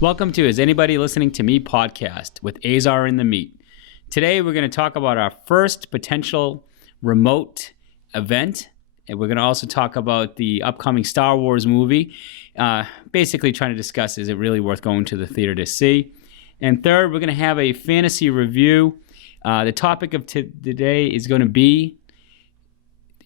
Welcome to Is Anybody Listening to Me podcast with Azar in the Meat. Today we're going to talk about our first potential remote event, and we're going to also talk about the upcoming Star Wars movie, basically trying to discuss, is it really worth going to the theater to see? And third, we're going to have a fantasy review. The topic of today is going to be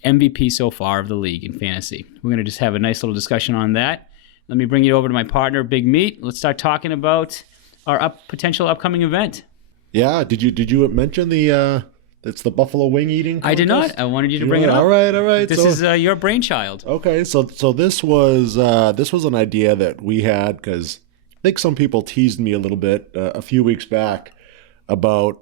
MVP so far of the league in fantasy. We're going to just have a nice little discussion on that. Let me bring you over to my partner, Big Meat. Let's start talking about our potential upcoming event. Yeah, did you mention it's the buffalo wing eating contest? I did not. I wanted you to bring it up. All right. This is your brainchild. Okay, so this was an idea that we had because I think some people teased me a little bit a few weeks back about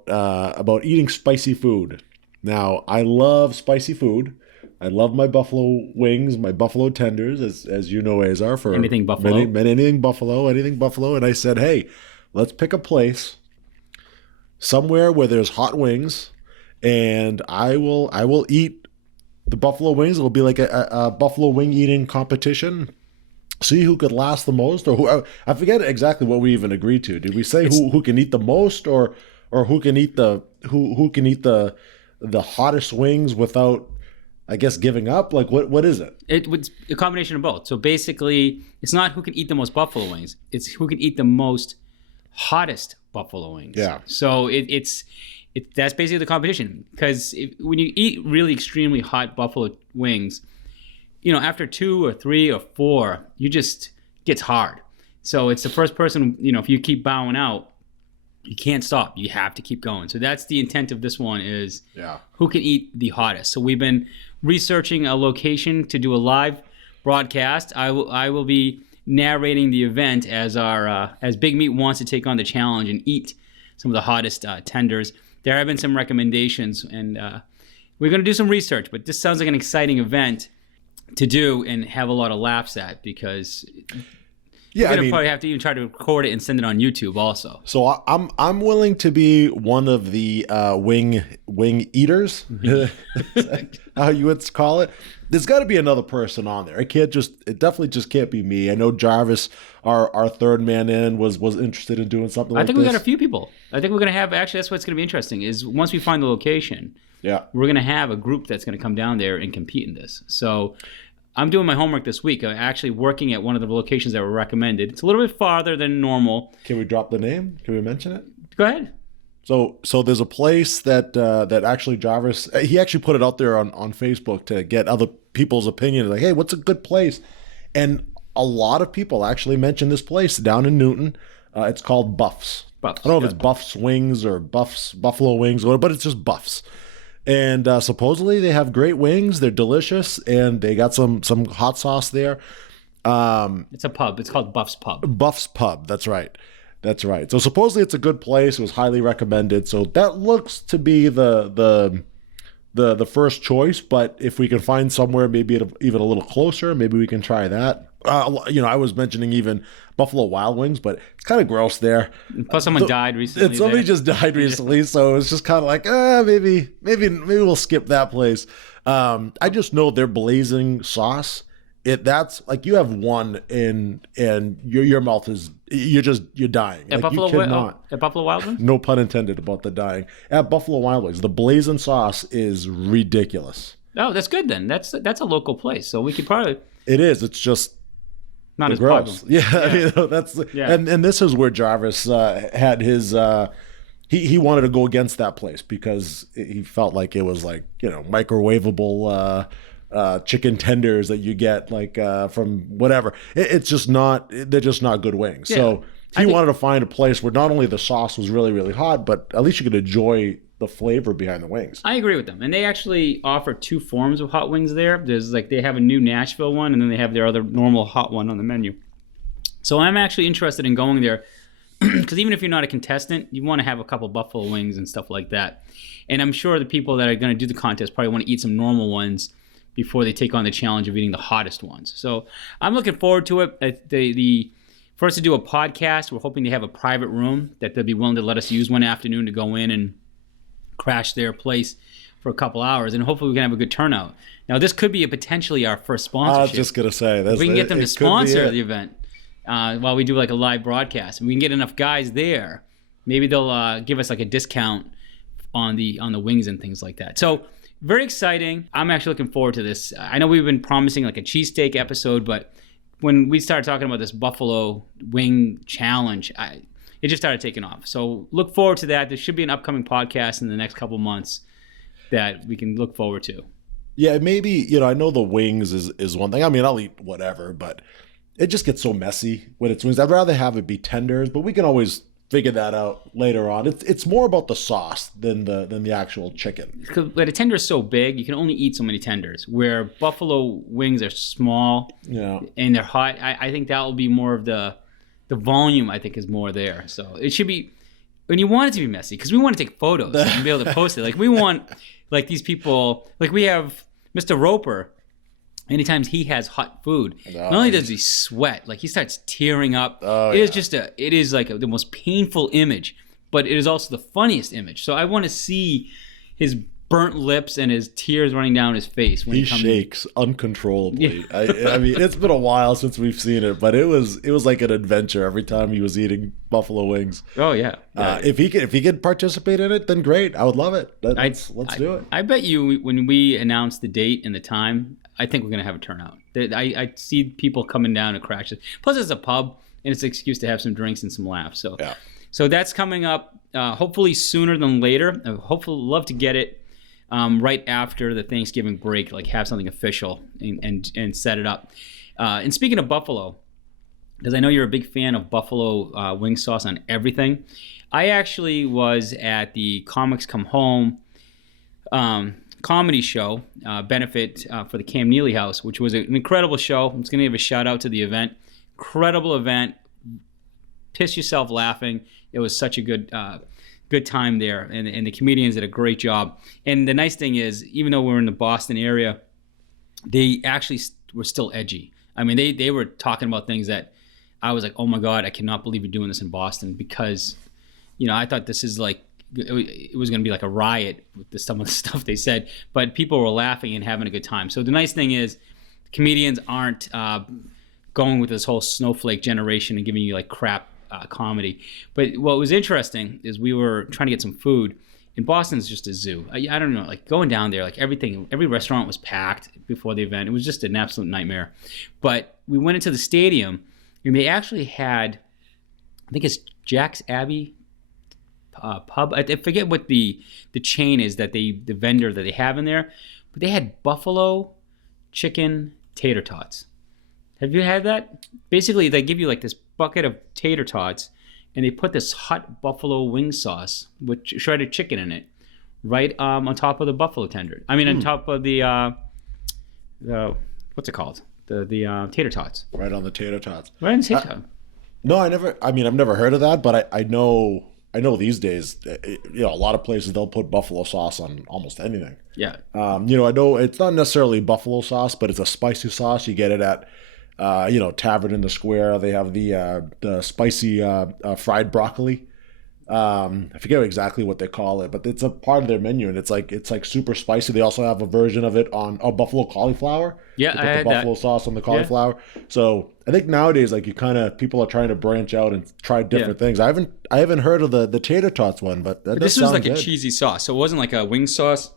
eating spicy food. Now, I love spicy food. I love my buffalo wings, my buffalo tenders, as you know, Azar, for anything buffalo. Anything buffalo. And I said, hey, let's pick a place somewhere where there's hot wings, and I will eat the buffalo wings. It'll be like a buffalo wing eating competition. See who could last the most, or who I forget exactly what we even agreed to. Did we say who can eat the most, or who can eat the hottest wings without, I guess, giving up? Like, what is it? It was a combination of both. So basically, it's not who can eat the most buffalo wings. It's who can eat the most hottest buffalo wings. Yeah. So that's basically the competition. Because when you eat really extremely hot buffalo wings, after 2 or 3 or 4, you just gets hard. So it's the first person, if you keep bowing out, you can't stop. You have to keep going. So that's the intent of this one is who can eat the hottest. So we've been researching a location to do a live broadcast. I will be narrating the event as Big Meat wants to take on the challenge and eat some of the hottest tenders. There have been some recommendations, and we're going to do some research. But this sounds like an exciting event to do and have a lot of laughs at, because you're going to probably have to even try to record it and send it on YouTube also. So I'm willing to be one of the wing eaters, how you would call it. There's got to be another person on there. It definitely just can't be me. I know Jarvis, our third man in, was interested in doing something like this. I think we got a few people. I think we're going to have, actually, that's what's going to be interesting, is once we find the location, we're going to have a group that's going to come down there and compete in this. So I'm doing my homework this week. I'm actually working at one of the locations that were recommended. It's a little bit farther than normal. Can we drop the name? Can we mention it? Go ahead. So there's a place that actually Jarvis, he actually put it out there on Facebook to get other people's opinion. Like, hey, what's a good place? And a lot of people actually mentioned this place down in Newton. It's called Buffs. I don't know if it's Buffs Wings or Buffs Buffalo Wings, but it's just Buffs. And supposedly they have great wings. They're delicious, and they got some hot sauce there. It's a pub. It's called Buff's Pub. Buff's Pub. That's right. So supposedly it's a good place. It was highly recommended. So that looks to be the first choice. But if we can find somewhere maybe even a little closer, maybe we can try that. I was mentioning even Buffalo Wild Wings, but it's kind of gross there. Plus, someone died recently. Somebody just died recently, so it's just kind of like, maybe we'll skip that place. I just know their blazing sauce. That's like, you have one and your mouth is, you're dying. At like, Buffalo Wild Wings? No pun intended about the dying. At Buffalo Wild Wings, the blazing sauce is ridiculous. Oh, that's good then. That's a local place, so we could probably. It is. It's just not as gross. popular. Yeah. That's and this is where Jarvis had his. He wanted to go against that place because he felt like it was like, microwavable chicken tenders that you get like from whatever. It's just not. They're just not good wings. Yeah. So he wanted to find a place where not only the sauce was really, really hot, but at least you could enjoy the flavor behind the wings. I agree with them. And they actually offer 2 forms of hot wings there. There's they have a new Nashville one, and then they have their other normal hot one on the menu. So I'm actually interested in going there because even if you're not a contestant, you want to have a couple buffalo wings and stuff like that. And I'm sure the people that are going to do the contest probably want to eat some normal ones before they take on the challenge of eating the hottest ones. So I'm looking forward to it. The first to do a podcast, we're hoping to have a private room that they'll be willing to let us use one afternoon to go in and crash their place for a couple hours, and hopefully we can have a good turnout. Now, this could be potentially our first sponsorship. I was just going to say. If we can get them to sponsor the event. while we do like a live broadcast. And we can get enough guys there. Maybe they'll give us like a discount on the wings and things like that. So very exciting. I'm actually looking forward to this. I know we've been promising like a cheesesteak episode, but when we started talking about this buffalo wing challenge, it just started taking off. So look forward to that. There should be an upcoming podcast in the next couple months that we can look forward to. Yeah, maybe, I know the wings is one thing. I mean, I'll eat whatever, but it just gets so messy when it's wings. I'd rather have it be tenders, but we can always figure that out later on. It's more about the sauce than the actual chicken. But a tender is so big, you can only eat so many tenders. Where buffalo wings are small, and they're hot. I think that will be more of the volume. I think is more there. So it should be. When you want it to be messy, because we want to take photos and be able to post it. Like we want, like these people, like we have Mr. Roper. Anytime he has hot food, not only does he sweat, like he starts tearing up. It is like the most painful image, but it is also the funniest image. So I want to see his burnt lips and his tears running down his face when he shakes uncontrollably. Yeah. I mean, it's been a while since we've seen it, but it was like an adventure every time he was eating buffalo wings. Oh yeah. If he could participate in it, then great. I would love it. Let's do it. I bet you when we announce the date and the time, I think we're going to have a turnout. I see people coming down and crashes. Plus, it's a pub, and it's an excuse to have some drinks and some laughs. So that's coming up hopefully sooner than later. I hopefully love to get it right after the Thanksgiving break, like have something official and set it up. And speaking of buffalo, because I know you're a big fan of buffalo wing sauce on everything, I actually was at the Comics Come Home comedy show benefit for the Cam Neely House, which was an incredible show. I'm just going to give a shout out to the event. Incredible event. Piss yourself laughing. It was such a good time there, and the comedians did a great job. And the nice thing is, even though we're in the Boston area, they actually were still edgy. I mean, they were talking about things that I was like, oh my God, I cannot believe you're doing this in Boston, because, I thought this is like, it was going to be like a riot with some of the stuff they said, but people were laughing and having a good time. So the nice thing is, comedians aren't going with this whole snowflake generation and giving you like crap comedy. But what was interesting is we were trying to get some food. In Boston, it's just a zoo. I don't know, like going down there, like every restaurant was packed before the event. It was just an absolute nightmare. But we went into the stadium, and they actually had, I think it's Jack's Abbey pub. I forget what the chain is the vendor that they have in there, but they had buffalo chicken tater tots. Have you had that? Basically, they give you like this bucket of tater tots, and they put this hot buffalo wing sauce with shredded chicken in it, right on top of the buffalo tender. I mean, on top of the what's it called? The tater tots. Right on the tater tots. Right on the tater tot. No, I've never heard of that, but I know these days, a lot of places they'll put buffalo sauce on almost anything. Yeah. I know it's not necessarily buffalo sauce, but it's a spicy sauce. You get it at, Tavern in the Square. They have the spicy fried broccoli. I forget exactly what they call it, but it's a part of their menu, and it's like super spicy. They also have a version of it on buffalo cauliflower. Yeah, I had the buffalo sauce on the cauliflower. Yeah. So I think nowadays, like people are trying to branch out and try different things. I haven't heard of the tater tots one, but this was like a cheesy sauce, so it wasn't like a wing sauce.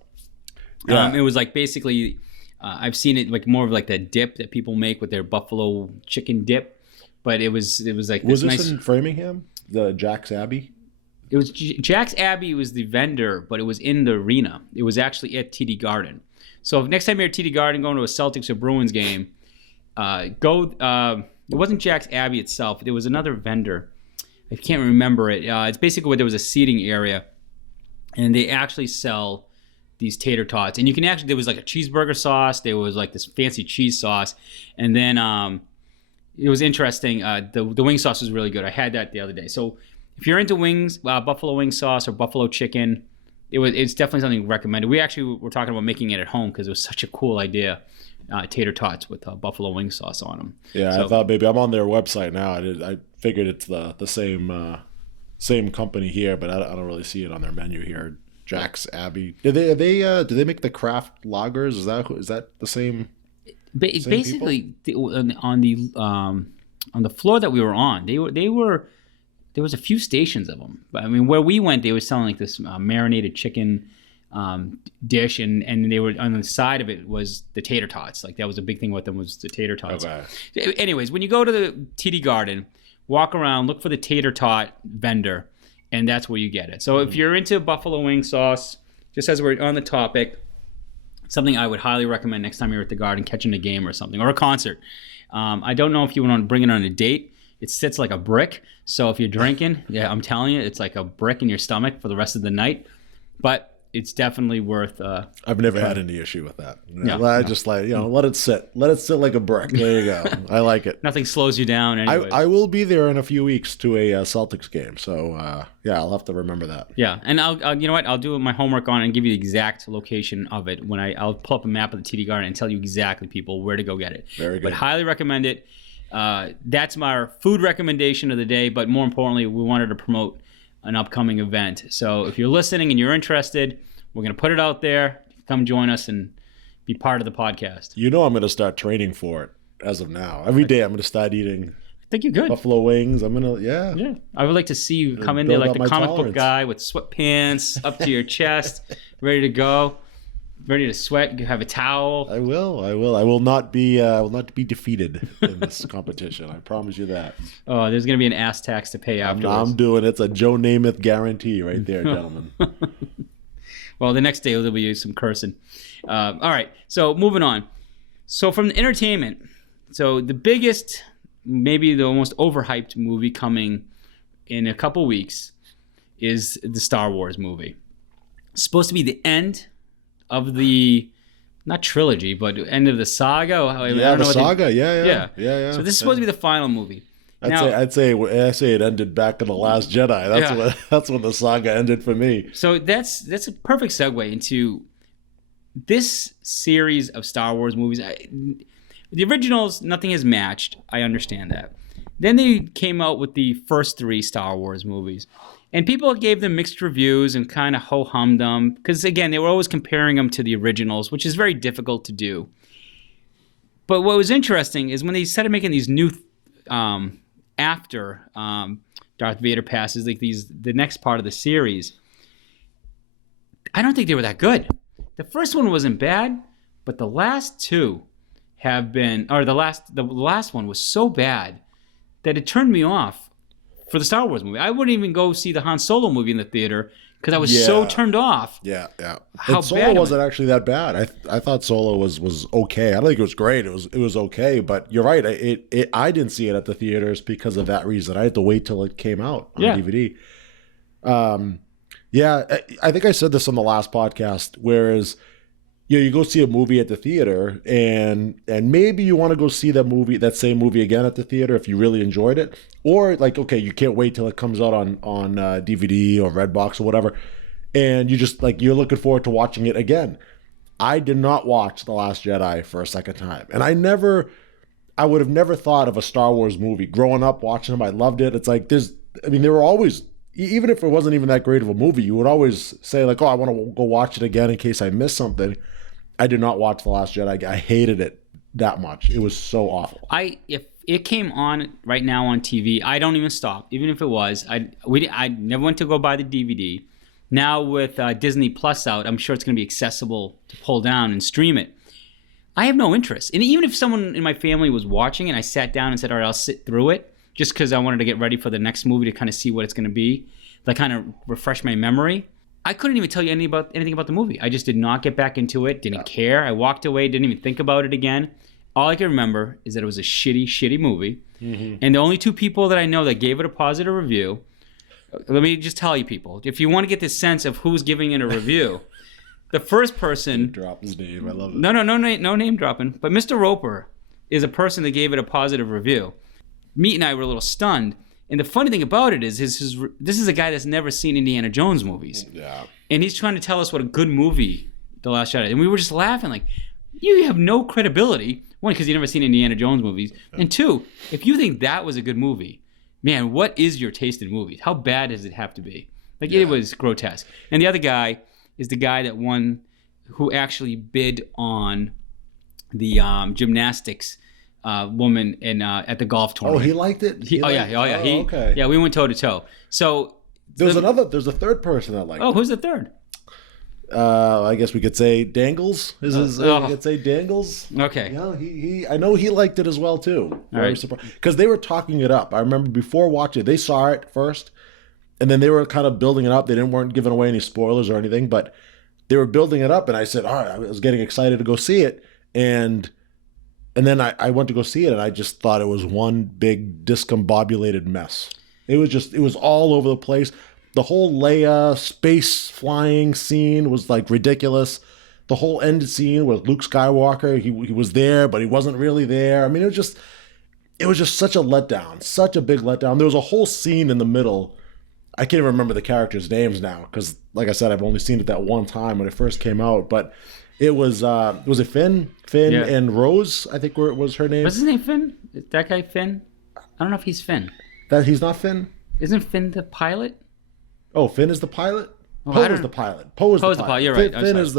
Yeah. It was like basically, I've seen it like more of like that dip that people make with their buffalo chicken dip, but it was like was this in Framingham, the Jack's Abbey? It was Jack's Abbey was the vendor, but it was in the arena. It was actually at TD Garden. So if next time you're at TD Garden going to a Celtics or Bruins game, go. It wasn't Jack's Abbey itself. There was another vendor. I can't remember it. It's basically where there was a seating area, and they actually sell these tater tots. And you can actually, there was like a cheeseburger sauce. There was like this fancy cheese sauce, and then it was interesting. The wing sauce was really good. I had that the other day. So if you're into wings, buffalo wing sauce or buffalo chicken, it's definitely something recommended. We actually were talking about making it at home because it was such a cool idea. Tater tots with buffalo wing sauce on them. Yeah, so, I thought maybe I'm on their website now. I figured it's the same company here, but I don't really see it on their menu here. Jack's Abbey. Do they make the craft lagers? Is that the same? Basically, on the the floor that we were on, they were there was a few stations of them. I mean, where we went, they were selling like this marinated chicken dish, and they were on the side of it was the tater tots. Like that was a big thing with them was the tater tots. Okay. Anyways, when you go to the TD Garden, walk around, look for the tater tot vendor, and that's where you get it. So if you're into buffalo wing sauce, just as we're on the topic, something I would highly recommend next time you're at the Garden, catching a game or something, or a concert. I don't know if you want to bring it on a date. It sits like a brick. So if you're drinking, yeah, I'm telling you, it's like a brick in your stomach for the rest of the night. But it's definitely worth. I've never had any issue with that. I just like, let it sit. Let it sit like a brick. There you go. I like it. Nothing slows you down. Anyways. I will be there in a few weeks to a Celtics game. So yeah, I'll have to remember that. Yeah, and I'll you know what? I'll do my homework on it and give you the exact location of it when I'll pull up a map of the TD Garden and tell you exactly, people, where to go get it. Very good. But highly recommend it. That's my food recommendation of the day. But more importantly, we wanted to promote an upcoming event. So if you're listening and you're interested, we're going to put it out there. Come join us and be part of the podcast. I'm going to start training for it as of now. Every day I'm going to start eating I think you're good. buffalo wings. I'm going to, Yeah. I would like to see you come in there like the comic book guy with sweatpants up to your chest, ready to go, ready to sweat. You have a towel. I will. I will not be defeated in this competition. I promise you that. Oh, there's going to be an ass tax to pay afterwards. I'm doing it. It's a Joe Namath guarantee right there, gentlemen. Well, the next day there'll be some cursing. All right, so moving on. So from the entertainment, so the biggest, maybe the most overhyped movie coming in a couple weeks is the Star Wars movie. It's supposed to be the end of the, not trilogy, but end of the saga. The saga. Yeah. So this is supposed to be the final movie. I'd say it ended back in The Last Jedi. That's when the saga ended for me. So that's a perfect segue into this series of Star Wars movies. The originals, nothing has matched. I understand that. Then they came out with the first 3 Star Wars movies. And people gave them mixed reviews and kind of ho-hummed them. Because, again, they were always comparing them to the originals, which is very difficult to do. But what was interesting is when they started making these new... after Darth Vader passes, like the next part of the series, I don't think they were that good. The first one wasn't bad, but the last 2 have been, or the last one was so bad that it turned me off for the Star Wars movie. I wouldn't even go see the Han Solo movie in the theater because I was so turned off. Yeah. And Solo wasn't actually that bad. I thought Solo was okay. I don't think it was great. It was okay, but you're right. I didn't see it at the theaters because of that reason. I had to wait till it came out on DVD. I think I said this on the last podcast, whereas you go see a movie at the theater and maybe you want to go see that same movie again at the theater if you really enjoyed it, or like, okay, you can't wait till it comes out on DVD or Redbox or whatever, and you're looking forward to watching it again. I did not watch The Last Jedi for a second time, and I would have never thought of a Star Wars movie growing up watching them. I loved it. It's like there were always, even if it wasn't even that great of a movie, you would always say like, oh, I want to go watch it again in case I missed something. I did not watch The Last Jedi. I hated it that much. It was so awful. If it came on right now on TV, I don't even stop. Even if it was, I never went to go buy the DVD. Now with Disney Plus out, I'm sure it's going to be accessible to pull down and stream it. I have no interest. And even if someone in my family was watching and I sat down and said, all right, I'll sit through it, just because I wanted to get ready for the next movie to kind of see what it's going to be, like kind of refresh my memory, I couldn't even tell you anything about the movie. I just did not get back into it, didn't care. I walked away, didn't even think about it again. All I can remember is that it was a shitty movie. Mm-hmm. And the only 2 people that I know that gave it a positive review, let me just tell you, people, if you want to get this sense of who's giving it a review, the first person... Drop his name, I love it. No name dropping. But Mr. Roper is a person that gave it a positive review. Meat and I were a little stunned. And the funny thing about it is this is a guy that's never seen Indiana Jones movies. Yeah. And he's trying to tell us what a good movie The Last Jedi is. And we were just laughing like, you have no credibility. 1, because you've never seen Indiana Jones movies. And 2, if you think that was a good movie, man, what is your taste in movies? How bad does it have to be? Like, It was grotesque. And the other guy is the guy that won, who actually bid on the gymnastics woman in at the golf Oh, tournament. he liked it. Okay. Yeah, we went toe to toe. So there's a third person that liked it. Oh, who's the third? I guess we could say Dangles. We could say Dangles. Okay. Yeah, I know he liked it as well too. All right. Because they were talking it up. I remember before watching it, they saw it first, and then they were kind of building it up. They weren't giving away any spoilers or anything, but they were building it up, and I said, all right, I was getting excited to go see it, and then I went to go see it, and I just thought it was one big discombobulated mess. It was all over the place. The whole Leia space flying scene was like ridiculous. The whole end scene with Luke Skywalker, he was there, but he wasn't really there. I mean, it was just such a letdown, such a big letdown. There was a whole scene in the middle. I can't even remember the characters' names now because, like I said, I've only seen it that one time when it first came out. But it was it Finn and Rose? I think was her name. What's his name? Finn? Is that guy Finn? I don't know if he's Finn. That he's not Finn? Isn't Finn the pilot? Oh, Finn is the pilot? Oh, Poe is the pilot. Poe is the pilot. You're right. Finn is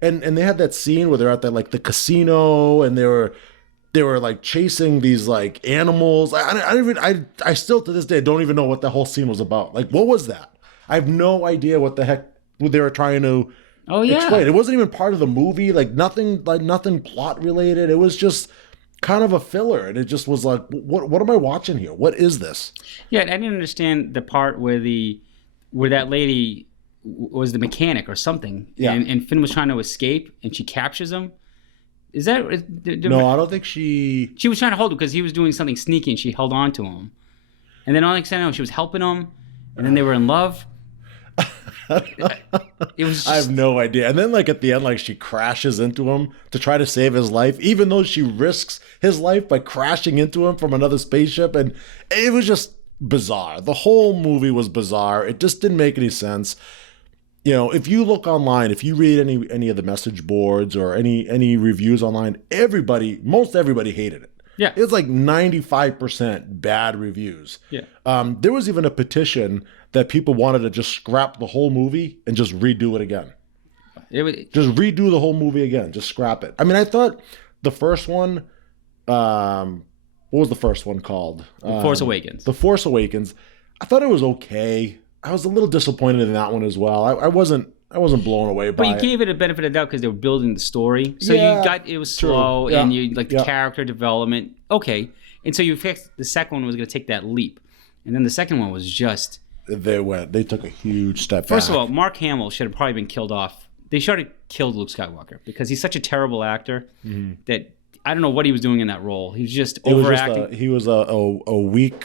and they had that scene where they're at the casino and they were like chasing these like animals. I still to this day don't even know what the whole scene was about. Like, what was that? I have no idea what the heck they were trying to explain. It wasn't even part of the movie. Like nothing plot related. It was just kind of a filler, and it just was like, what am I watching here? What is this? Yeah, I didn't understand the part where that lady was the mechanic or something. Yeah. And Finn was trying to escape, and she captures him. Is that... No, I don't think she... She was trying to hold him because he was doing something sneaky, and she held on to him. And then all next thing I know, she was helping him, and then they were in love. It was just... I have no idea. And then like at the end, like she crashes into him to try to save his life, even though she risks his life by crashing into him from another spaceship. And it was just bizarre. The whole movie was bizarre. It just didn't make any sense. You know, if you look online, if you read any of the message boards or any reviews online, most everybody hated it. Yeah. It's like 95% bad reviews. Yeah. There was even a petition that people wanted to just scrap the whole movie and just redo it again. Just redo the whole movie again. Just scrap it. I mean, I thought the first one, what was the first one called? Force Awakens. The Force Awakens. I thought it was okay. I was a little disappointed in that one as well. I wasn't blown away by it. But you gave it a benefit of the doubt because they were building the story. So it was slow, and you the character development. Okay. And so you fixed the second one was going to take that leap. And then the second one was just... They took a huge step back. First of all, Mark Hamill should have probably been killed off. They should have killed Luke Skywalker because he's such a terrible actor that I don't know what he was doing in that role. He was just overacting. He was a weak,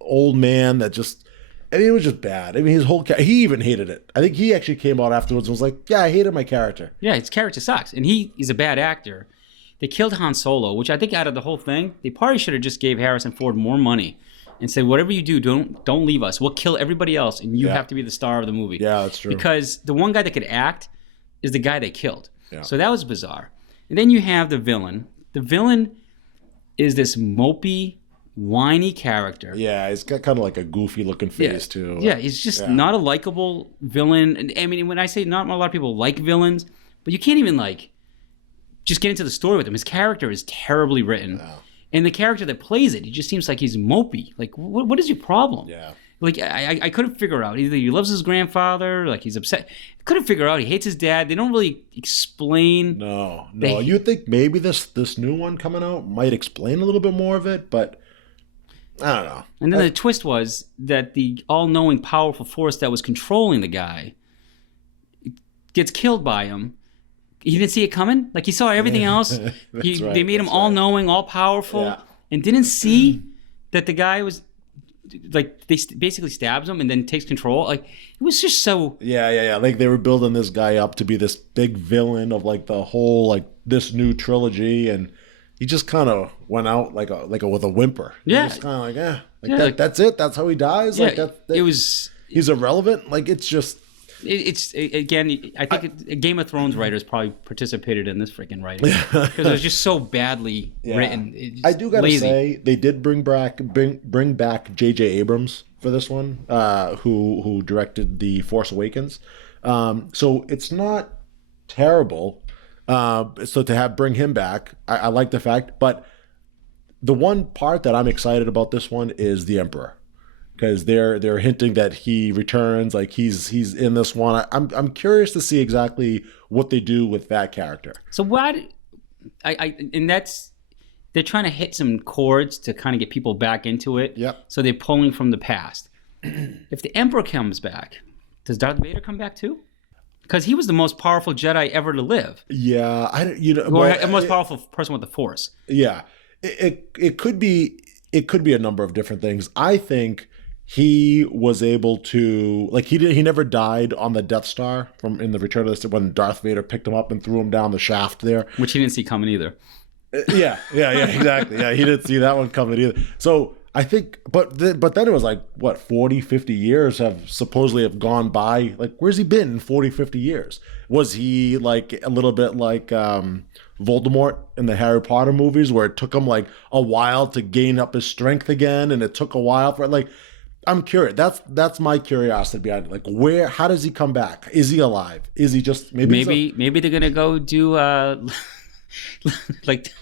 old man that just... I mean, it was just bad. I mean, his whole... He even hated it. I think he actually came out afterwards and was like, yeah, I hated my character. Yeah, his character sucks. And he's a bad actor. They killed Han Solo, which I think out of the whole thing, they probably should have just gave Harrison Ford more money and said, whatever you do, don't leave us. We'll kill everybody else, and you have to be the star of the movie. Yeah, that's true. Because the one guy that could act is the guy they killed. Yeah. So that was bizarre. And then you have the villain. The villain is this mopey, whiny character. Yeah, he's got kind of like a goofy-looking face, too. Yeah, he's just not a likable villain. And I mean, when I say not a lot of people like villains, but you can't even, just get into the story with him. His character is terribly written. Yeah. And the character that plays it, he just seems like he's mopey. Like, what is your problem? Yeah. Like, I couldn't figure out. Either he loves his grandfather, like he's upset. I couldn't figure out. He hates his dad. They don't really explain. No. You think maybe this new one coming out might explain a little bit more of it, but I don't know. And then the twist was that the all-knowing, powerful force that was controlling the guy gets killed by him. He didn't see it coming. Like, he saw everything else. They made him all-knowing, all-powerful, and didn't see that the guy was, like, they basically stabs him and then takes control. Like, it was just so... Yeah. Like, they were building this guy up to be this big villain of, like, the whole, like, this new trilogy, and he just kind of went out with a whimper. Yeah. He just kind of that's it? That's how he dies? Yeah, like, it was... He's irrelevant? Like, it's just... It's again. I think Game of Thrones writers probably participated in this freaking writing because it was just so badly written. I do gotta say they did bring back J.J. Abrams for this one, who directed The Force Awakens. So it's not terrible. So to bring him back, I like the fact. But the one part that I'm excited about this one is the Emperor, because they're hinting that he returns, like he's in this one. I'm curious to see exactly what they do with that character. So what? And that's, they're trying to hit some chords to kind of get people back into it. Yep. So they're pulling from the past. If the Emperor comes back, does Darth Vader come back too? Because he was the most powerful Jedi ever to live. Yeah, Or the most powerful person with the Force. Yeah, it could be a number of different things. I think he was able to, like, he never died on the Death Star in the Return of the, when Darth Vader picked him up and threw him down the shaft there, which he didn't see coming either. Yeah, exactly. Yeah, he didn't see that one coming either. So I think, but then it was like, what, 40, 50 years have supposedly gone by. Like, where's he been in 40, 50 years? Was he like a little bit like Voldemort in the Harry Potter movies, where it took him like a while to gain up his strength again, and it took a while for it? Like, I'm curious. That's my curiosity behind it. Like, how does he come back? Is he alive? Is he just maybe they're gonna go do like,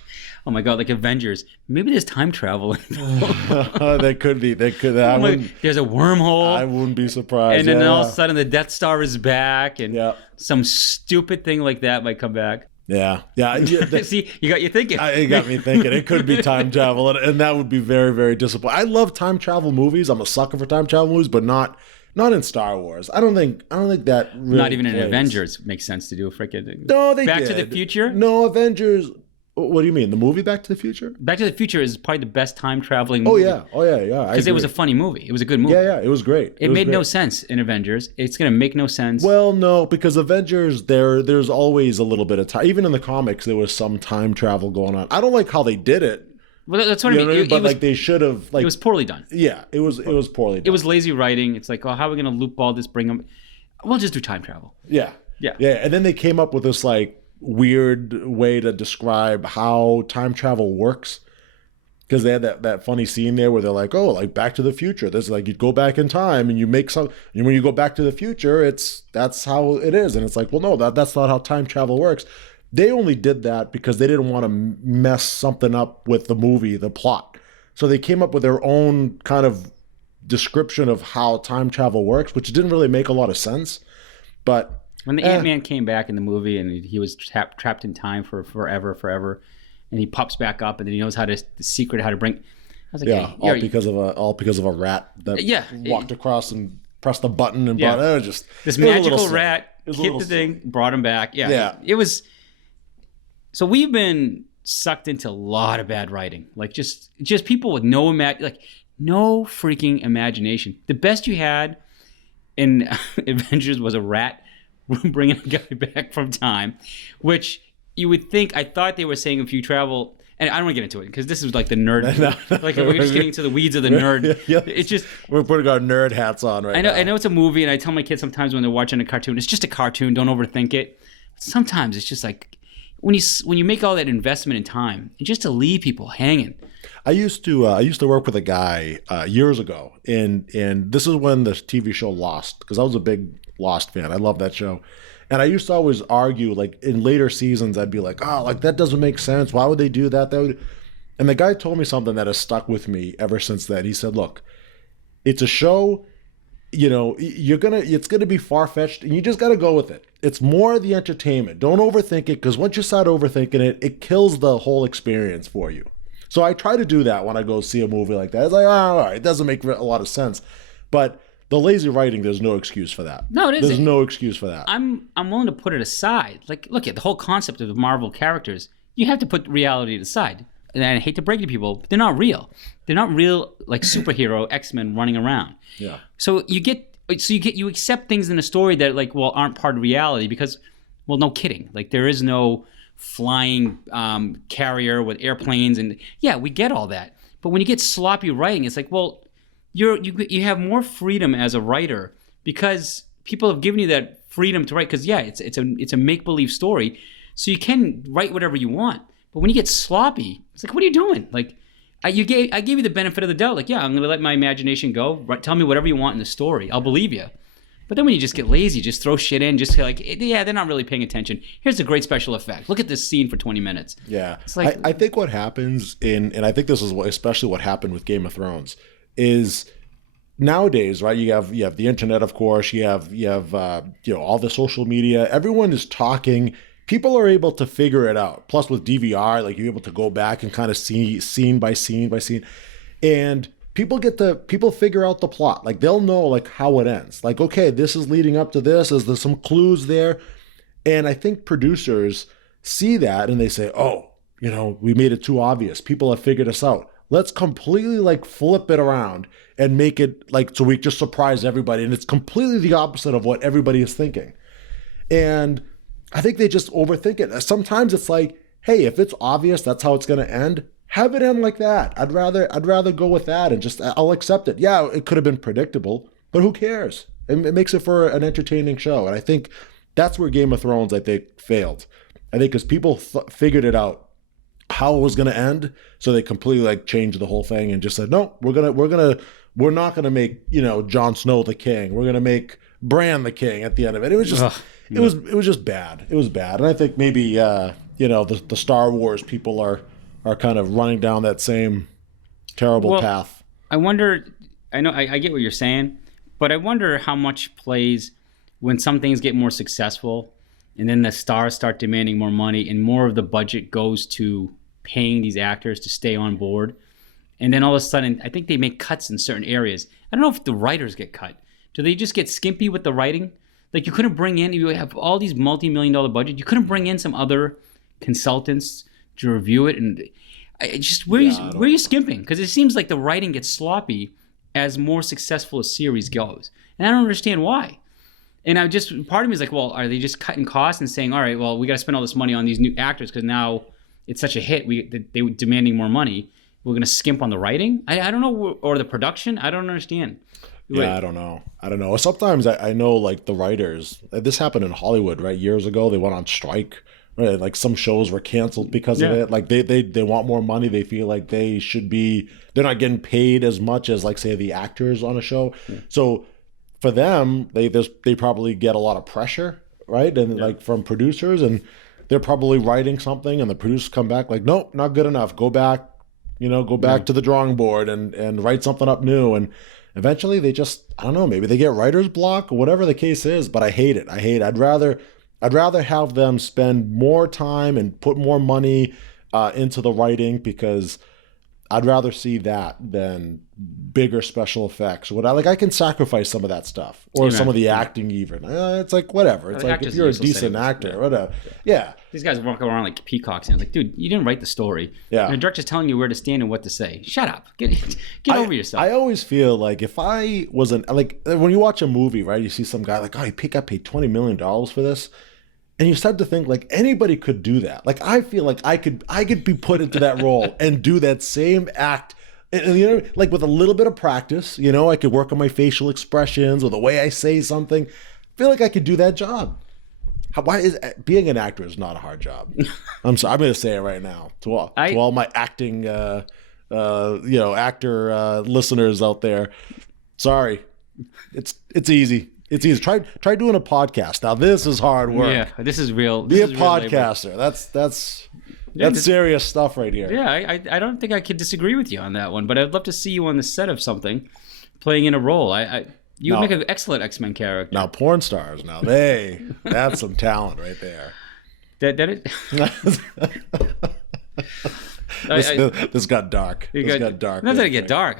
oh my god, like Avengers. Maybe there's time travel. They could be. They could. There's a wormhole. I wouldn't be surprised. And then all of a sudden the Death Star is back, and some stupid thing like that might come back. Yeah. See, you got you thinking. It got me thinking. It could be time travel, and that would be very, very disappointing. I love time travel movies. I'm a sucker for time travel movies, but not in Star Wars. I don't think that really not even plays. in Avengers makes sense to do a freaking. No, they Back did. to the Future. No, Avengers. What do you mean? The movie Back to the Future? Back to the Future is probably the best time traveling movie. Oh yeah. Because it was a funny movie. It was a good movie. Yeah, it was great. It made no sense in Avengers. It's gonna make no sense. Well, no, because Avengers, there's always a little bit of time. Even in the comics, there was some time travel going on. I don't like how they did it. Well, that's what I mean. But like they should have. Like, it was poorly done. Yeah, it was poorly done. It was lazy writing. It's like, oh, how are we gonna loop all this? Bring them. We'll just do time travel. Yeah. And then they came up with this like weird way to describe how time travel works, because they had that funny scene there where they're like, oh, like Back to the Future, there's like, you go back in time and you make some, and when you go back to the future, that's how it is. And it's like, well, no, that's not how time travel works. They only did that because they didn't want to mess something up with the movie, the plot. So they came up with their own kind of description of how time travel works, which didn't really make a lot of sense. But when the Ant-Man came back in the movie and he was trapped in time for forever, and he pops back up and then he knows the secret how to bring. I was like, yeah, hey, all because of a rat that walked across and pressed the button and brought it. Just this magical rat hit the thing, brought him back. Yeah, it was. So we've been sucked into a lot of bad writing, like just people with no freaking imagination. The best you had in Avengers was a rat bringing a guy back from time, which you would think. I thought they were saying if you travel, and I don't want to get into it because this is like the nerd. Like we're just getting to the weeds of the nerd. It's just we're putting our nerd hats on right now. I know it's a movie, and I tell my kids sometimes when they're watching a cartoon, it's just a cartoon. Don't overthink it. Sometimes it's just like when you make all that investment in time, and just to leave people hanging. I used to work with a guy years ago, and this is when the TV show Lost, because I was a big Lost fan. I love that show. And I used to always argue, like in later seasons, I'd be like, oh, like that doesn't make sense. Why would they do that? And the guy told me something that has stuck with me ever since then. He said, look, it's a show, it's gonna be far-fetched, and you just gotta go with it. It's more the entertainment. Don't overthink it, because once you start overthinking it, it kills the whole experience for you. So I try to do that when I go see a movie like that. It's like, all right, it doesn't make a lot of sense. But the lazy writing, there's no excuse for that. No, it isn't. There's no excuse for that. I'm willing to put it aside. Like, look at the whole concept of the Marvel characters. You have to put reality aside. And I hate to break it to people, but they're not real. They're not real, like superhero X-Men running around. Yeah. So you accept things in a story that aren't part of reality because, well, no kidding. Like there is no flying carrier with airplanes, and we get all that. But when you get sloppy writing, it's like, well, you have more freedom as a writer because people have given you that freedom to write. Because it's a make believe story, so you can write whatever you want. But when you get sloppy, it's like, what are you doing? Like, I gave you the benefit of the doubt. Like, I'm going to let my imagination go. Tell me whatever you want in the story. I'll believe you. But then when you just get lazy, just throw shit in, just like, yeah, they're not really paying attention. Here's a great special effect. Look at this scene for 20 minutes. Yeah. It's like, I think what happens and I think this is especially what happened with Game of Thrones, is nowadays, right? You have the internet, of course. You have all the social media. Everyone is talking. People are able to figure it out. Plus, with DVR, like you're able to go back and kind of see scene by scene by scene, and people figure out the plot. Like they'll know like how it ends. Like, okay, this is leading up to this. Is there some clues there? And I think producers see that and they say, oh, we made it too obvious. People have figured us out. Let's completely like flip it around and make it like so we just surprise everybody. And it's completely the opposite of what everybody is thinking. And I think they just overthink it. Sometimes it's like, hey, if it's obvious that's how it's going to end, have it end like that. I'd rather go with that and just I'll accept it. Yeah, it could have been predictable, but who cares? It makes it for an entertaining show. And I think that's where Game of Thrones, I think, failed. I think because people figured it out how it was going to end, so they completely like changed the whole thing and just said, no, we're not gonna make Jon Snow the king. We're gonna make Bran the king at the end of it. It was just it was just bad. It was bad, and I think maybe the Star Wars people are kind of running down that same terrible path. I wonder. I know I get what you're saying, but I wonder how much plays when some things get more successful, and then the stars start demanding more money, and more of the budget goes to paying these actors to stay on board. And then all of a sudden, I think they make cuts in certain areas. I don't know if the writers get cut. Do they just get skimpy with the writing? Like you couldn't bring in, you have all these multi-million-dollar budget. You couldn't bring in some other consultants to review it. And where are you skimping? Because it seems like the writing gets sloppy as more successful a series goes. And I don't understand why. And part of me is like, well, are they just cutting costs and saying, all right, well, we got to spend all this money on these new actors because now it's such a hit. They were demanding more money. We're going to skimp on the writing? I don't know. Or the production? I don't understand. Yeah, I don't know. Sometimes I know like the writers, this happened in Hollywood, right? Years ago, they went on strike, right? Like some shows were canceled because of it. Like they want more money. They feel like they're not getting paid as much as like say the actors on a show. Yeah. So for them, they probably get a lot of pressure, right? And like from producers, and they're probably writing something and the producers come back like, nope, not good enough. Go back to the drawing board and write something up new. And eventually they just, I don't know, maybe they get writer's block or whatever the case is, but I hate it. I'd rather have them spend more time and put more money into the writing, because I'd rather see that than bigger special effects. I can sacrifice some of that stuff or some of the acting even. It's like whatever. It's like if you're a decent actor, whatever. Yeah. These guys walk around like peacocks, and I was like, dude, you didn't write the story. Yeah. And the director's telling you where to stand and what to say. Shut up. Get over yourself. I always feel like if I wasn't like when you watch a movie, right? You see some guy like, oh, he got paid $20 million for this. And you start to think like anybody could do that. Like I feel like I could be put into that role and do that same act, and like with a little bit of practice. I could work on my facial expressions or the way I say something. I feel like I could do that job. Being an actor is not a hard job? I'm sorry. I'm going to say it right now to all my acting, actor listeners out there. Sorry, it's easy. It's easy. Try doing a podcast. Now this is hard work. Yeah, this is real. Be a podcaster. That's serious stuff right here. Yeah, I don't think I could disagree with you on that one. But I'd love to see you on the set of something, playing in a role. You would make an excellent X-Men character. Now porn stars. That's some talent right there. This got dark. This got dark. Not that it get dark.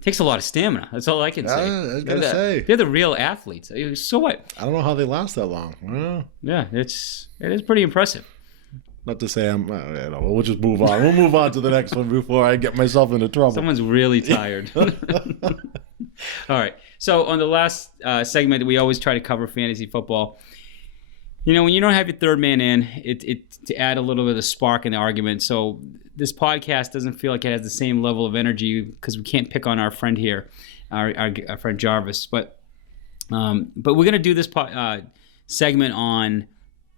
Takes a lot of stamina. That's all I can say. I was gonna say they're the real athletes. So what? I don't know how they last that long. Well, yeah, it is pretty impressive. Not to say we'll just move on. We'll move on to the next one before I get myself into trouble. Someone's really tired. All right. So on the last segment, we always try to cover fantasy football. When you don't have your third man in, it to add a little bit of spark in the argument. So this podcast doesn't feel like it has the same level of energy because we can't pick on our friend here, our friend Jarvis. But we're gonna do this segment on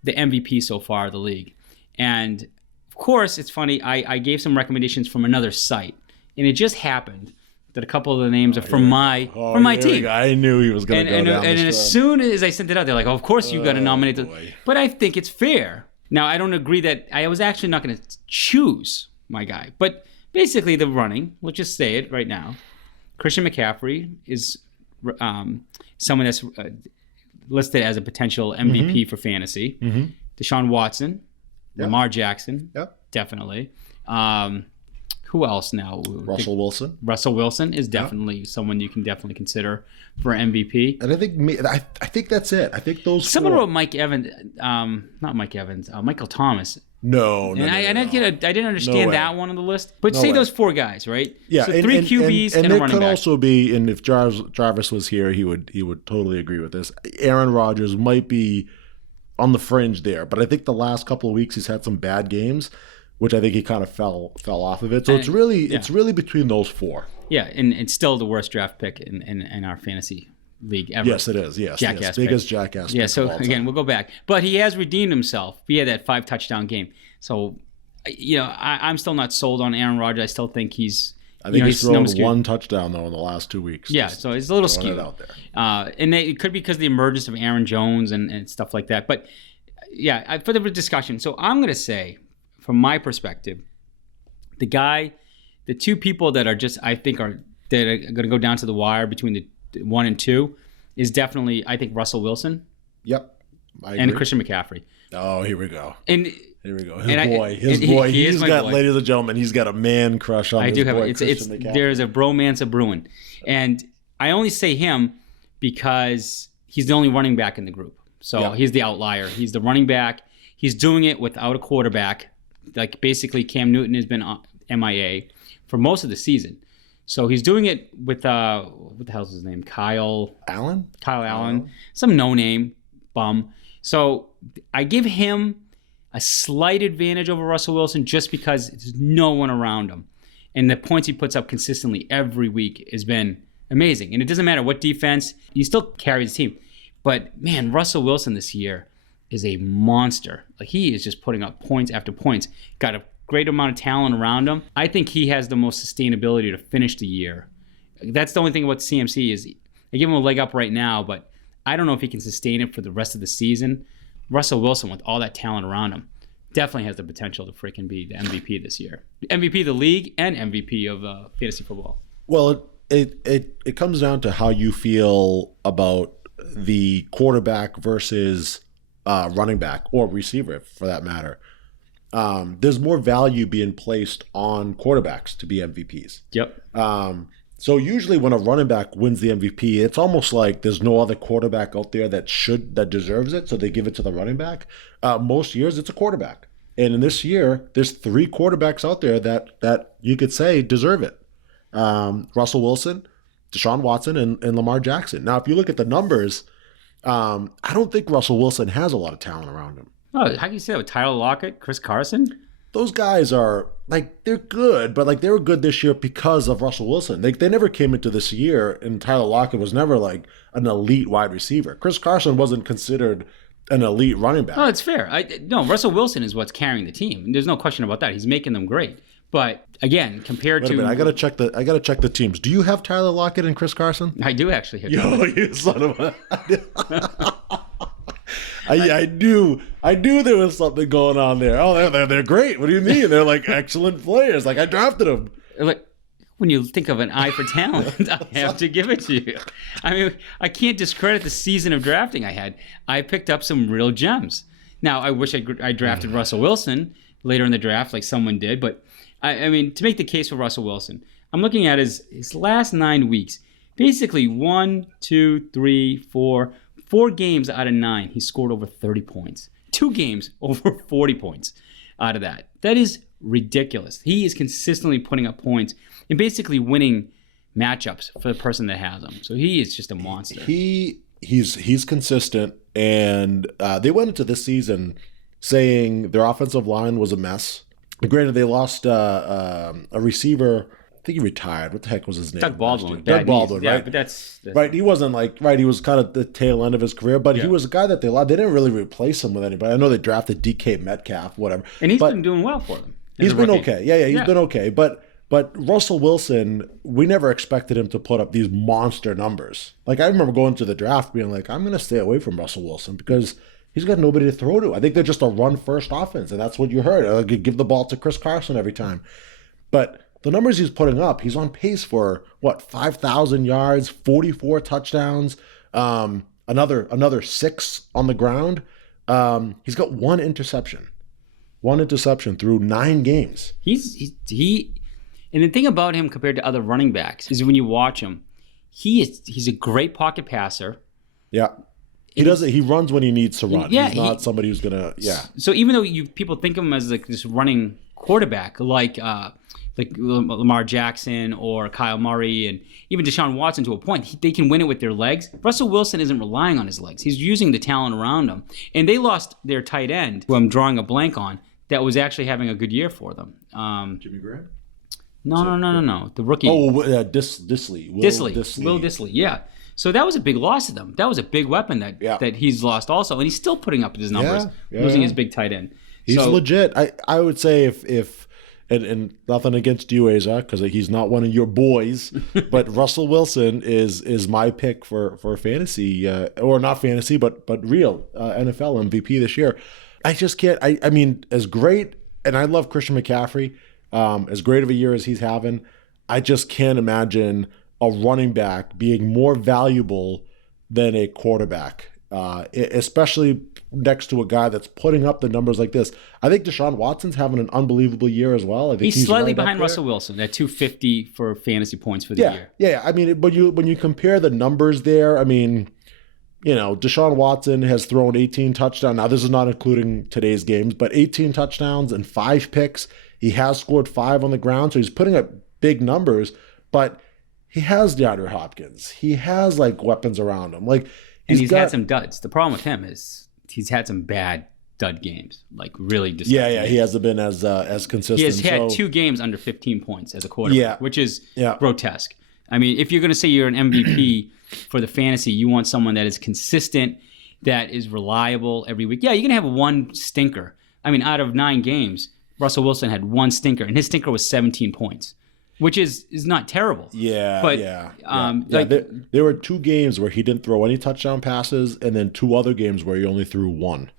the MVP so far of the league, and of course it's funny. I gave some recommendations from another site, and it just happened that a couple of the names are from my team. I knew he was going to go down and this as road. soon as I sent it out, they're like, "Oh, of course you got to nominate." Boy. But I think it's fair. Now, I don't agree that I was actually not going to choose my guy, but basically the running. Let's just say it right now. Christian McCaffrey is someone that's listed as a potential MVP for fantasy. Mm-hmm. Deshaun Watson, Yep. Lamar Jackson, Yep. definitely. Who else now? Russell Wilson. Russell Wilson is definitely someone you can definitely consider for MVP. And I think that's it. I think those Someone four. wrote Mike Evans, not Mike Evans, Michael Thomas. No. I didn't understand that one on the list. But No say way. those four guys, right? Yeah, So three QBs and a there running could back. also be, and if Jarvis was here, he would totally agree with this. Aaron Rodgers might be on the fringe there, but I think the last couple of weeks he's had some bad games, which I think he kind of fell off of it. So it's really between those four. Yeah, and it's still the worst draft pick in our fantasy league ever. Yes, it is. Yes, Jackass biggest pick. jackass. Yeah, pick so of all time. again, we'll go back. But he has redeemed himself via that 5 touchdown game. So, I'm still not sold on Aaron Rodgers. I still think he's I think he's thrown skewed. one touchdown though in the last 2 weeks. Yeah, Just so it's a little throwing skewed. it out there. And it could be because of the emergence of Aaron Jones and stuff like that. But yeah, for the discussion. So I'm going to say, from my perspective, the two people that are just, I think are going to go down to the wire between the 1 and 2 is definitely, I think, Russell Wilson Yep. I and agree. Christian McCaffrey. Oh, here we go. And Here we go. And His boy. he is He's my got, boy. ladies and gentlemen, he's got a man crush on I his do have boy, it's Christian McCaffrey. there's a bromance of brewing, and I only say him because he's the only running back in the group. So Yeah. he's the outlier. He's the running back. He's doing it without a quarterback. Like basically, Cam Newton has been MIA for most of the season. So he's doing it with what the hell's his name? Kyle Allen, some no-name bum. So I give him a slight advantage over Russell Wilson just because there's no one around him. And the points he puts up consistently every week has been amazing. And it doesn't matter what defense, he still carries the team. But man, Russell Wilson this year is a monster. Like he is just putting up points after points. Got a great amount of talent around him. I think he has the most sustainability to finish the year. That's the only thing about CMC is I give him a leg up right now, but I don't know if he can sustain it for the rest of the season. Russell Wilson, with all that talent around him, definitely has the potential to freaking be the MVP this year. MVP of the league and MVP of fantasy football. Well, it comes down to how you feel about the quarterback versus running back or receiver, for that matter. There's more value being placed on quarterbacks to be MVPs. Yep. So usually when a running back wins the MVP, it's almost like there's no other quarterback out there that deserves it, so they give it to the running back. Most years it's a quarterback. And in this year, there's 3 quarterbacks out there that you could say deserve it. Russell Wilson, Deshaun Watson, and Lamar Jackson. Now, if you look at the numbers, I don't think Russell Wilson has a lot of talent around him. Oh, how can you say that with Tyler Lockett, Chris Carson? Those guys are, they're good, but, they were good this year because of Russell Wilson. They never came into this year, and Tyler Lockett was never, an elite wide receiver. Chris Carson wasn't considered an elite running back. No, it's fair. No, Russell Wilson is what's carrying the team. There's no question about that. He's making them great. But, again, compared Wait a to... minute, I gotta check the teams. Do you have Tyler Lockett and Chris Carson? I do actually have... Yo, you son of a... I knew there was something going on there. Oh, they're great. What do you mean? They're excellent players. I drafted them. When you think of an eye for talent, I have to give it to you. I mean, I can't discredit the season of drafting I had. I picked up some real gems. Now, I wish I drafted Russell Wilson later in the draft like someone did, but I mean, to make the case for Russell Wilson, I'm looking at his last 9 weeks. Basically, 1, 2, 3, 4 games out of 9, he scored over 30 points. 2 games over 40 points out of that. That is ridiculous. He is consistently putting up points and basically winning matchups for the person that has him. So he is just a monster. He's consistent, and they went into this season saying their offensive line was a mess. Granted, they lost a receiver. I think he retired. What the heck was his name? Doug Baldwin. Doug Baldwin, Yeah, right? but that's right. He wasn't he was kind of the tail end of his career, but he was a guy that they didn't really replace him with anybody. I know they drafted DK Metcalf, whatever. And he's been doing well for them. He's been okay. Yeah, he's been okay. But But Russell Wilson, we never expected him to put up these monster numbers. Like, I remember going to the draft being like, I'm going to stay away from Russell Wilson because he's got nobody to throw to. I think they're just a run-first offense, and that's what you heard. Like, give the ball to Chris Carson every time. But the numbers he's putting up, he's on pace for, 5,000 yards, 44 touchdowns, another 6 on the ground. He's got one interception through 9 games. And the thing about him compared to other running backs is when you watch him, he's a great pocket passer. Yeah. He runs when he needs to run. Yeah, he's not somebody who's gonna. So even though people think of him as like this running quarterback, like Lamar Jackson or Kyle Murray and even Deshaun Watson to a point, they can win it with their legs. Russell Wilson isn't relying on his legs. He's using the talent around him. And they lost their tight end, who I'm drawing a blank on, that was actually having a good year for them. Jimmy Graham? No. The rookie. Disley. Will Disley, yeah. So that was a big loss to them. That was a big weapon that he's lost also. And he's still putting up his numbers, losing his big tight end. He's legit. I would say if and nothing against you, Azar, because he's not one of your boys, but Russell Wilson is my pick for fantasy, or not fantasy, but real NFL MVP this year. I just can't. I mean, as great, and I love Christian McCaffrey, as great of a year as he's having, I just can't imagine a running back being more valuable than a quarterback, especially next to a guy that's putting up the numbers like this. I think Deshaun Watson's having an unbelievable year as well. I think he's slightly behind Russell Wilson at 250 for fantasy points for the year. Yeah. I mean, when you compare the numbers there, I mean, Deshaun Watson has thrown 18 touchdowns. Now, this is not including today's games, but 18 touchdowns and 5 picks. He has scored 5 on the ground, so he's putting up big numbers, but he has DeAndre Hopkins. He has, weapons around him. He's had some duds. The problem with him is he's had some bad dud games, really disgusting. Yeah, he hasn't been as consistent. He has had 2 games under 15 points as a quarterback, which is grotesque. I mean, if you're going to say you're an MVP for the fantasy, you want someone that is consistent, that is reliable every week. Yeah, you're going to have one stinker. I mean, out of 9 games, Russell Wilson had 1 stinker, and his stinker was 17 points, which is not terrible. There were 2 games where he didn't throw any touchdown passes, and then 2 other games where he only threw 1.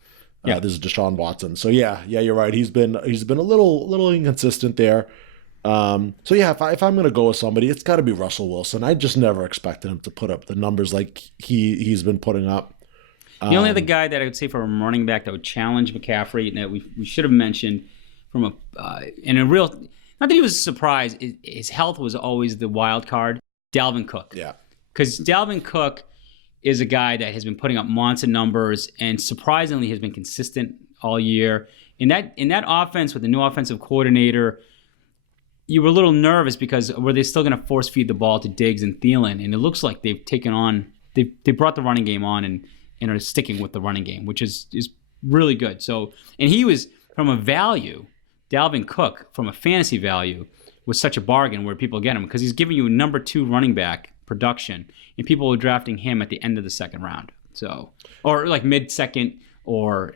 This is Deshaun Watson. So you're right. He's been a little inconsistent there. If I'm going to go with somebody, it's got to be Russell Wilson. I just never expected him to put up the numbers like he's been putting up. The only other guy that I would say for a running back that would challenge McCaffrey and that we should have mentioned from not that he was a surprise, his health was always the wild card, Dalvin Cook. Yeah. Because Dalvin Cook is a guy that has been putting up monster numbers and surprisingly has been consistent all year. In that offense with the new offensive coordinator, you were a little nervous because were they still going to force feed the ball to Diggs and Thielen? And it looks like they've taken on, they brought the running game on and are sticking with the running game, which is really good. So, and he was from a value, Dalvin Cook from a fantasy value was such a bargain where people get him because he's giving you a number 2 running back production and people are drafting him at the end of the 2nd round. So, or mid-second or,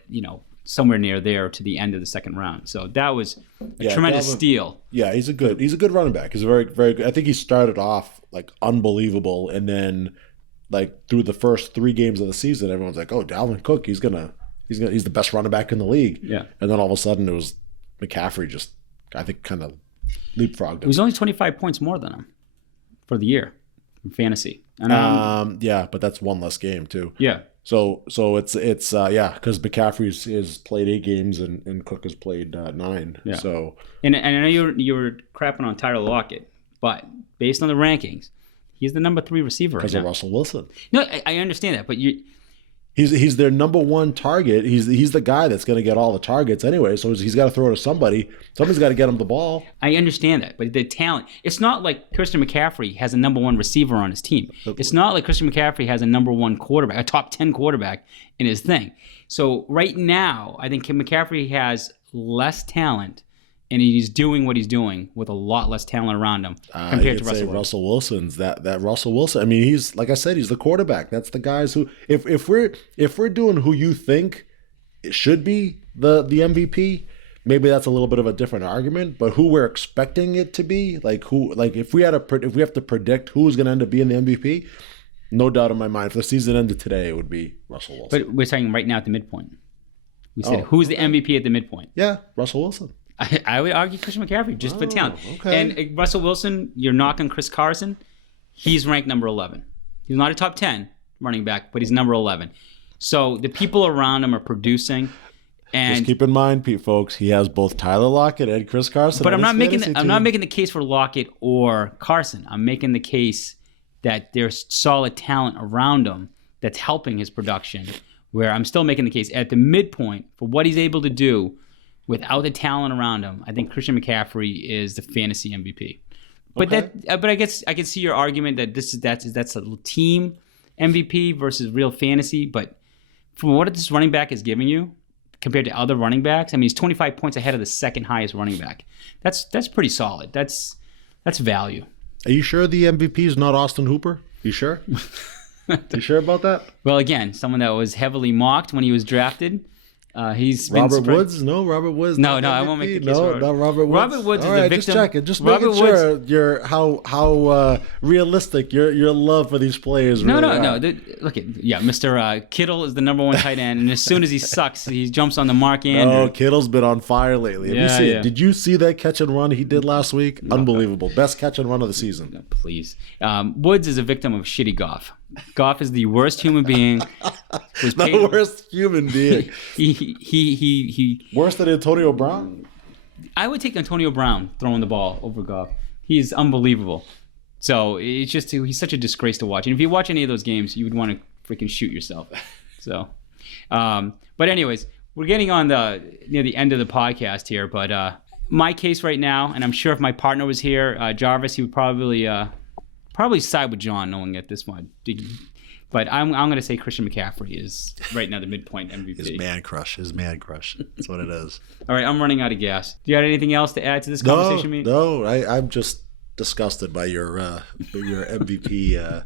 somewhere near there to the end of the 2nd round. So that was a tremendous steal. Yeah, he's a good running back. He's a very, very good. I think he started off unbelievable, and then through the first 3 games of the season, everyone's like, "Oh, Dalvin Cook, he's the best running back in the league." Yeah, and then all of a sudden it was McCaffrey just, I think, kind of leapfrogged him. He was only 25 points more than him for the year in fantasy. And, but that's 1 less game too. Yeah. So it's because McCaffrey has played 8 games and Cook has played 9. Yeah. So and I know you were crapping on Tyler Lockett, but based on the rankings, he's the number 3 receiver right now. Because of Russell Wilson. No, I understand that, but he's their number 1 target. He's the guy that's going to get all the targets anyway. So he's got to throw it to somebody. Somebody's got to get him the ball. I understand that, but the talent. It's not like Christian McCaffrey has a number 1 receiver on his team. It's not like Christian McCaffrey has a number 1 quarterback, a top 10 quarterback in his thing. So right now, I think McCaffrey has less talent, and he's doing what he's doing with a lot less talent around him compared to Russell Wilson's that Russell Wilson. I mean, he's, like I said, he's the quarterback. That's the guys who, if we're doing who you think it should be the MVP, maybe that's a little bit of a different argument. But who we're expecting it to be, if we have to predict who's going to end up being the MVP, no doubt in my mind, if the season ended today, it would be Russell Wilson. But we're saying right now at the midpoint. We said, who's the MVP at the midpoint? Yeah, Russell Wilson. I would argue Christian McCaffrey just for talent. Okay. And Russell Wilson, you're knocking Chris Carson. He's ranked number 11. He's not a top 10 running back, but he's number 11. So the people around him are producing. And just keep in mind, folks, he has both Tyler Lockett and Chris Carson. But I'm not making the case for Lockett or Carson. I'm making the case that there's solid talent around him that's helping his production. Where I'm still making the case at the midpoint for what he's able to do without the talent around him. I think Christian McCaffrey is the fantasy MVP. But I guess I can see your argument that that's a team MVP versus real fantasy. But from what this running back is giving you compared to other running backs, I mean, he's 25 points ahead of the second highest running back. That's pretty solid. That's value. Are you sure the MVP is not Austin Hooper? You sure? You sure about that? Well, again, someone that was heavily mocked when he was drafted. He's been Robert Woods? No, Robert Woods. No, I won't make the case. No, not Robert Woods. Robert Woods is the victim. Just checking. Just making sure you're how realistic your love for these players. No. Look at Mr. Kittle is the number 1 tight end, and as soon as he sucks, he jumps on the Mark Andrews. Oh, Kittle's been on fire lately. Did you see that catch and run he did last week? Unbelievable. Best catch and run of the season. Please. Woods is a victim of shitty Goff. Goff is the worst human being. The worst human being. He worse than Antonio Brown? I would take Antonio Brown throwing the ball over Goff. He's unbelievable. So it's just he's such a disgrace to watch. And if you watch any of those games, you would want to freaking shoot yourself. So, but anyways, we're getting on near the end of the podcast here. But my case right now, and I'm sure if my partner was here, Jarvis, he would probably side with John, knowing at this point. But I'm going to say Christian McCaffrey is right now the midpoint MVP. His man crush. That's what it is. All right, I'm running out of gas. Do you have anything else to add to this conversation? No, I'm just disgusted by your MVP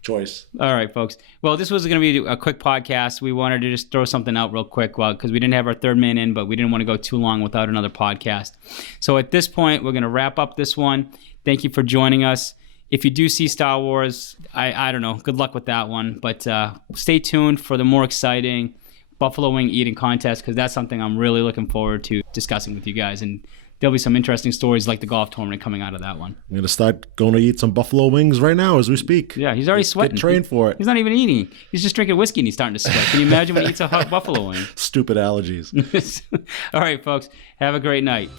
choice. All right, folks. Well, this was going to be a quick podcast. We wanted to just throw something out real quick because we didn't have our third man in, but we didn't want to go too long without another podcast. So at this point, we're going to wrap up this one. Thank you for joining us. If you do see Star Wars, I don't know. Good luck with that one. But stay tuned for the more exciting buffalo wing eating contest because that's something I'm really looking forward to discussing with you guys. And there'll be some interesting stories like the golf tournament coming out of that one. I'm going to start going to eat some buffalo wings right now as we speak. Yeah, he's already sweating. Get trained for it. He's not even eating. He's just drinking whiskey and he's starting to sweat. Can you imagine when he eats a hot buffalo wing? Stupid allergies. All right, folks. Have a great night.